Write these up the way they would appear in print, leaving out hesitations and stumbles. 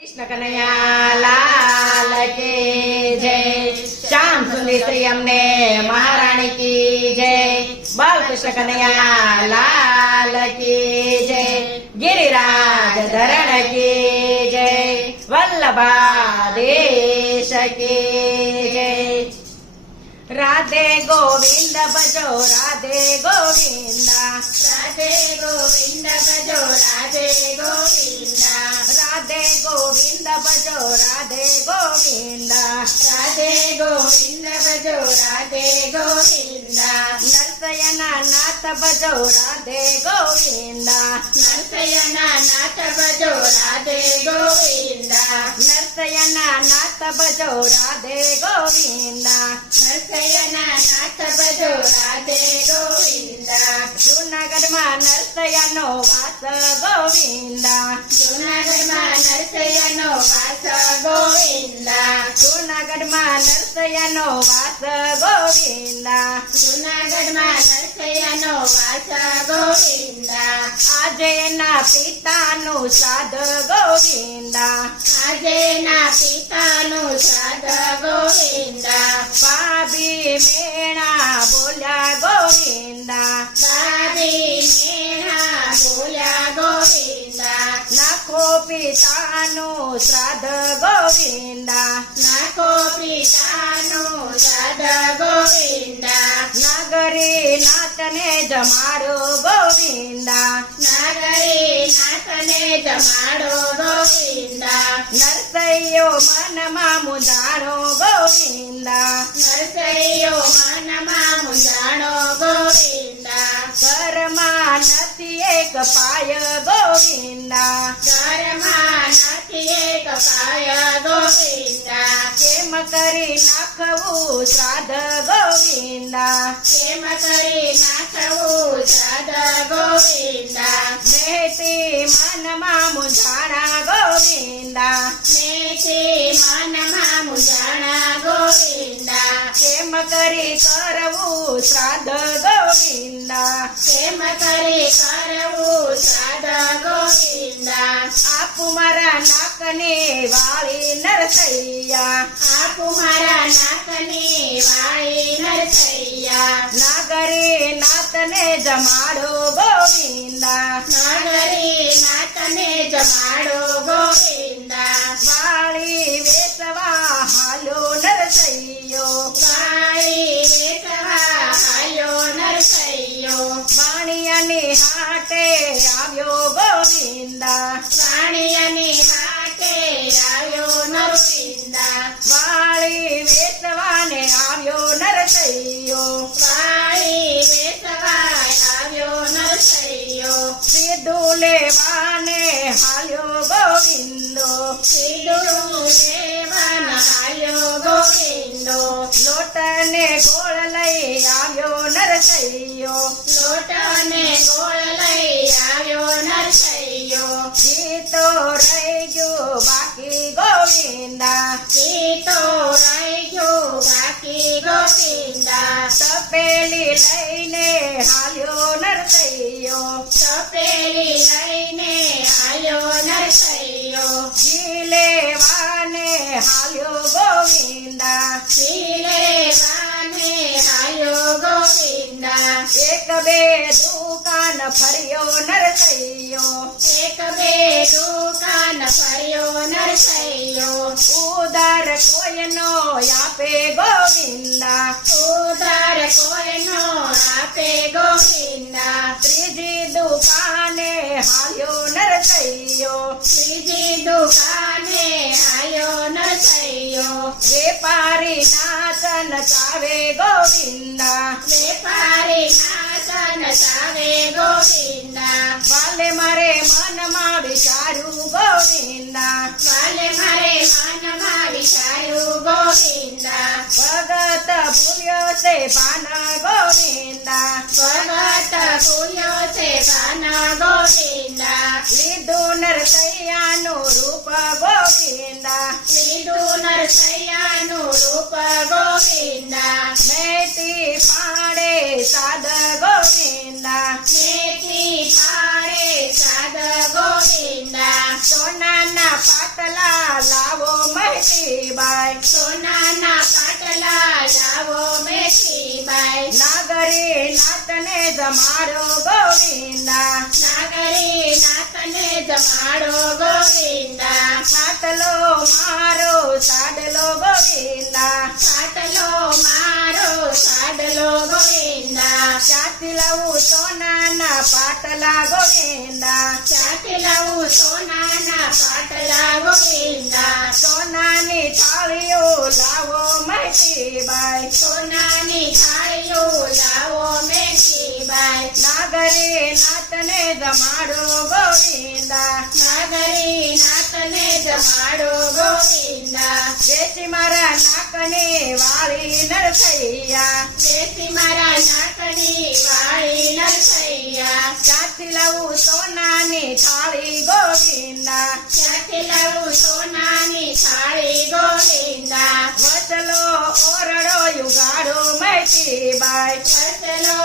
कृष्ण कन्हैया लाल की जय। श्याम सुंदर श्री अम्ने महारानी की जय। बाल कृष्ण कन्हैया लाल की जय। गिरिराज धरण की जय। वल्लभादेश की जय। राधे गोविंद भजो राधे गोविंदा, राधे गोविंद भजो राधे गोविंदा, राधे गोविंद भजो राधे गोविंदा, राधे गोविंद भजो राधे गोविंदा, नरसयना नाथ भजो राधे गोविंदा, नरसयना नाथ भजो राधे गोविंदा, नरसयना नाथ भजो राधे गोविंदा, नरसयना नाथ भजो राधे गोविंदा, जूनागढ़માં નરસૈયાનો વાસ ગોવિંદા, જૂનાગઢમાં નરસૈયાનો વાસ ગોવિંદા, જૂનાગઢમાં નરસૈયાનો વાસ ગોવિંદા, જૂનાગઢમાં નરસૈયાનો વાસ ગોવિંદા, આજે એના પિતાનું શ્રાદ્ધ ગોવિંદા, આજે ના પિતાનું શ્રાદ્ધ ગોવિંદા, ભાભી મેણા બોલ્યા ગોવિંદા, ભાભી મેણા બોલ્યા ગોવિંદા, નાખો પિતાનું શ્રાદ્ધ ગોવિંદા, નાખો પિતાનું શ્રાદ્ધ ગોવિંદા, નાગરી નાથને જમાડો ગોવિંદા, નાગરી નાથને જમાડો ગોવિંદા, નરસૈયો મનમાં મુંજાણો ગોવિંદા, નરસૈયો મનમાં મૂંઝાણો ગોવિંદા, ઘરમાં નથી એક પાય ગોવિંદા, ઘરમાં નથી એક પાય ગોવિંદા, કેમ કરી નાખવું શ્રાદ્ધ ગોવિંદા, કેમ કરી નાખવું શ્રાદ્ધ ગોવિંદા, મેથી મનમાં મુંજાણા ગોવિંદા, મેથી મનમાં મૂંઝાણા ગોવિંદા, કેમ કરી કરવું શ્રાદ્ધ ગોવિંદા, કેમ કરી કરવું શ્રાદ્ધ ગોવિંદા, આપુ મારા નાકને વાળી નરસૈયા, આપુ મારા નાકની વાળી નરસૈયા, નાગરી નાથને જમાડો ગોવિંદા, નાગરી નાથને જમાડો ગોવિંદા, વાળી વેસવા હાલો નરસૈયો, વાળી વેસવા આયો નરસૈયો, વાણિયાની હાટે આવ્યો ગોવિંદા, વાણિયાની હાટે આવ્યો નરસિંદા, વાળી વેસવાને આવ્યો નરસૈયો, વાળી વેસવા આવ્યો નરસૈયો, સીધું લેવાને હાલ્યો ગોવિંદો, સીધું લેવાન આવ્યો ગોવિંદો, લોટને ગોળ લઈ આવ્યો નરસૈયો, લોટને ગોળ લઈ આવ્યો નરસૈયો, જીતો રહી ગયો બાકી ગોવિંદા, સીતો રહી ગયો બાકી ગોવિંદા, તપેલી લઈને હાલ્યો નરસૈયો, તપેલી લઈને આવ્યો નરસૈયો, ઘી લેવાને હાલ્યો ગોવિંદા, શિલેવાને આવ્યો ગોવિંદા, એક બે દુકાન ફર્યો નરસૈયો, એક બે દુકાન ફર્યો નરસૈયો, ઉદાર કોઈનો આપે ગોવિંદા, ઉધાર કોઈનો આપે ગોવિંદા, ત્રીજી દુકાને હાલ્યો નરસૈયો, ત્રીજી દુકાને આવ્યો નરસૈયો, વેપારી નાચન ચાવે ગોવિંદા, વેપારી નાચન ચાવે ગોવિંદા, વાલે મારે મનમાં વિચાર્યું ગોવિંદા, વાલે મારે મનમાં વિચાર્યું ગોવિંદા, ભગત ભૂલ્યો છે પાન ગોવિંદા, ભગત ભૂલ્યો છે પાન ગોવિંદા, લીધું નરસૈયાનું રૂપ ગોવિંદા, લીધું નરસૈયાનું રૂપ ગોવિંદા, મેથી પાડે સાદ ગોવિંદા, મેથી પાડે સાદ ગોવિંદા, સોનાના પાટલા મૈતીબાઈ સોનાના પાટલા લાવો મેથીબાઈ નાગરી નાતને જમાડો ગોવિંદા નાગરી નાથને જમાડો ગોવિંદા ખાટલો મારો સાડલો ગોવિંદા ખાટલો મારો સાડલો ગોવિંદા ક્યાંથી લાવું સોનાના પાટલા ગોવિંદા ક્યાંથી લાવું સોનાના પાટલા ગોવિંદા સોનાની થાળીઓ લાવો મૈતીબાઈ સોનાની થાળીઓ લાવો મેથીબાઈ નાગરી નાતને જમાડો ગોવિંદા નાગરી નાથને જમાડો ગોવિંદા જેથી મારા નાકની વાળી નરસૈયા દેશી મારા નાકની વાળી નરસૈયા ક્યાંથી લાવું સોનાની થાળી ગોવિંદા ક્યાંથી લાવું સોનાની થાળી ગોવિંદા વચલો ઓરડો યુગાડો મૈતીબાઈ વસલો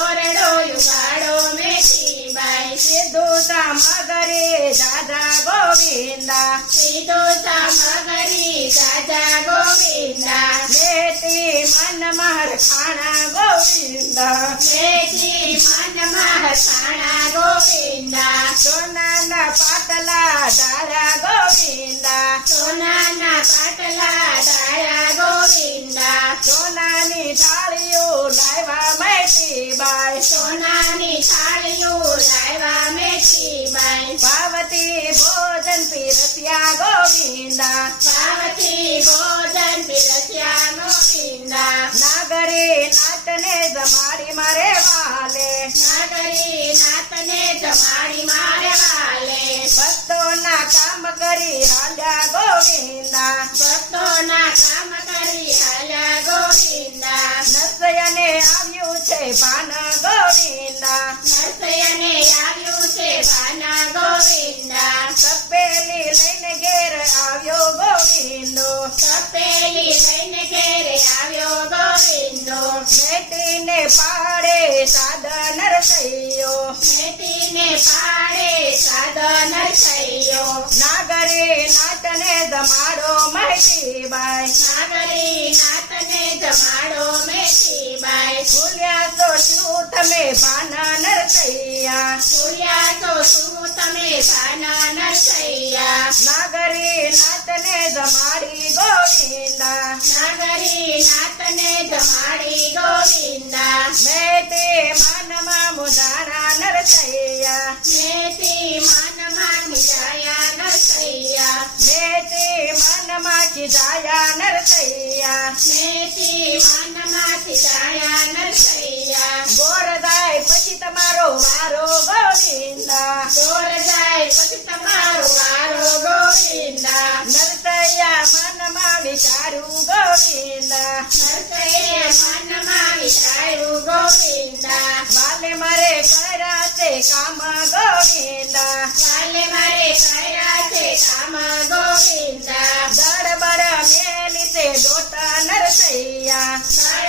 ઓરડો યુગાડો મેથીબાઈ સીધું સામગરી દાદા ગોવિંદા સીધું સામગરી રાજા ગોવિંદા મેતી મન મહર ખાણા ગોવિંદા મેથી મનમાં હસાણા ગોવિંદા સોનાના પાટલા ડાળા ગોવિંદા સોનાના પાટલા ડાળા ગોવિંદા સોનાની થાળીઓ લાવ્યા મૈતીબાઈ સોનાની થાળીઓ લાવ્યા મેથીબાઈ પાર્વતી ભોજન પીરસ્યા ગોવિંદા પાર્વતી ભોજન પીરસ્યા ગોવિંદા નાગરી નાતને જમાડી મારે વાલે નાગરી નાથને જમાડી મારે વાલે ભક્તોના કામ કરી હાલ્યા ગોવિંદા ભક્તોના કામ કરી હાલ્યા ગોવિંદા નરસૈયાને આવ્યું છે ભાન ગોવિંદા નરસૈયાને આવ્યું છે ભાના ગોવિંદા તપેલી લઈને ઘેર આવ્યો ગોવિંદો તપેલી લઈને ઘેરે આવ્યો ગોવિંદો મેટીને પાડે સાદા નરસૈયો મેથીને પાડે સાદન નરસૈયો નાગરી નાતને જમાડો મૈતીબાઈ નાગરી નાથને જમાડો મેથીબાઈ ભૂલ્યા તો શું તમે ભાના નરસૈયા ભૂલ્યા તો શું તમે ભાના નરસૈયા નાગરી નાતને જમાડી ગોવિંદા નાગરી નાથને જમાડી ગોવિંદા મેતે મનમાં મુદાણા નરસૈયા મેથી મનમાં ખીજાયા નરસૈયા મેતે મનમાં ખીજાયા નરસૈયા મેથી મનમાં ખીજાયા નરસૈયા ગોરદાય પછી તમારો વારો ગોવિંદા દોર જાય પછી તમારો વારો ગોવિંદા નરસૈયા મનમાં વિચારું ગોવિંદા નરસૈયા મનમાં વિચાર્યું ગોવિંદા વાલે મારે કર્યા છે કામ ગોવિંદા વાલે મારે કર્યા છે કામ ગોવિંદા દડબડ મેલી છે દોટા નરસૈયા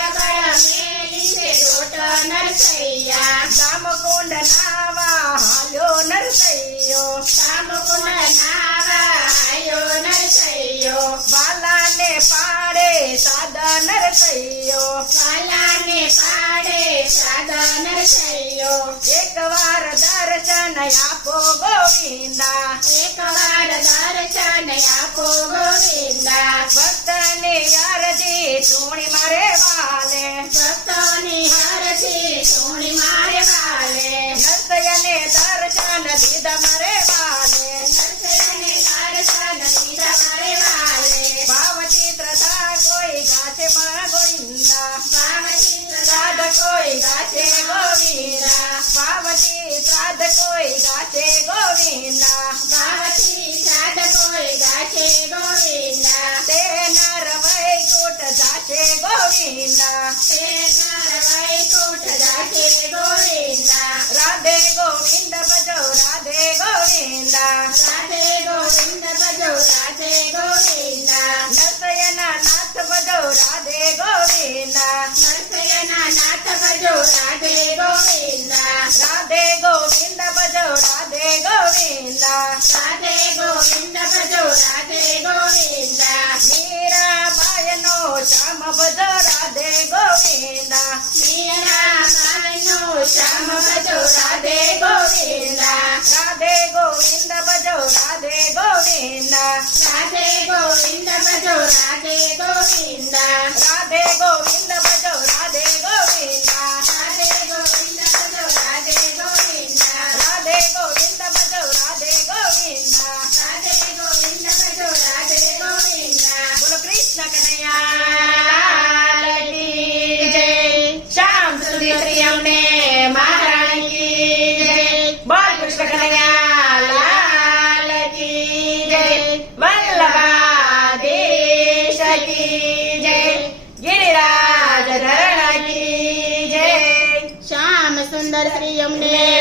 બળ મેલી છે દોટ નરસૈયા દામકુંડ નાવા હાલ્યો નરસૈયો કામકુંડ નાવા આયો નરસૈયો વાલાને પાડે સાદા નરસૈયો વાલાને પાડે સાદા નરસૈયો એકવાર દર્શન આપો ગોવિંદા એકવાર દર્શન આપો ગોવિંદા ભક્તને અરજી ટૂણી મારે વાલે ભક્તોની હરથી સોણી મારે વાલે નરસૈયાને દર્શન દીધા મારે વાલે નરસૈયાને દર્શન દીધા મારે વાલે ભાવચિત્ર કોઈ ગાશે માં ગોવિંદા ભાવચિત્ર શ્રાદ્ધ કોઈ ગાશે ગોવિંદા ભાવતી શ્રાદ્ધ કોઈ ગાશે ગોવિંદા ભાવથી શ્રાદ્ધ કોઈ ગાશે ગોવિંદા તે નર વૈકુંઠ જાશે ગોવિંદા તે નર વૈકુંઠ જાશે ગોવિંદા રાધે ગોવિંદ ભજો રાધે ગોવિંદા રાધે ગોવિંદ ભજો રાધે ગોવિંદા નરસૈયાના નાથ ભજો રાધે ગોવિંદા નરસૈયાના નાથ ભજો રાધે ગોવિંદા રાધે ગોવિંદ ભજો રાધે ગોવિંદા રાધે ગોવિંદ ભજો રાધે ગોવિંદા શ્યામ ભજો રાધે ગોવિંદા રાધે ગોવિંદ ભજો રાધે ગોવિંદ રાધે ગોવિંદ ભજો રાધે ગોવિંદા રાધે ગોવિંદ ભજો રાધે ગોવિંદ રાધે ગોવિંદ ભજો રાધે ગોવિંદા રાધે ગોવિંદ ભજો રાધે ગોવિંદ રાધે ગોવિંદ ભજો રાધે ગોવિંદા બોલો કૃષ્ણ કનૈયા લાલ કી જય શ્યામ સુંદર શ્રી અમને મહારાણી કી જય બોલ કૃષ્ણ કનૈયા લાલ કી જય વલ્લભાધીશ કી જય ગિરિરાજ ધરણ કી જય શ્યામ સુંદર શ્રી અમને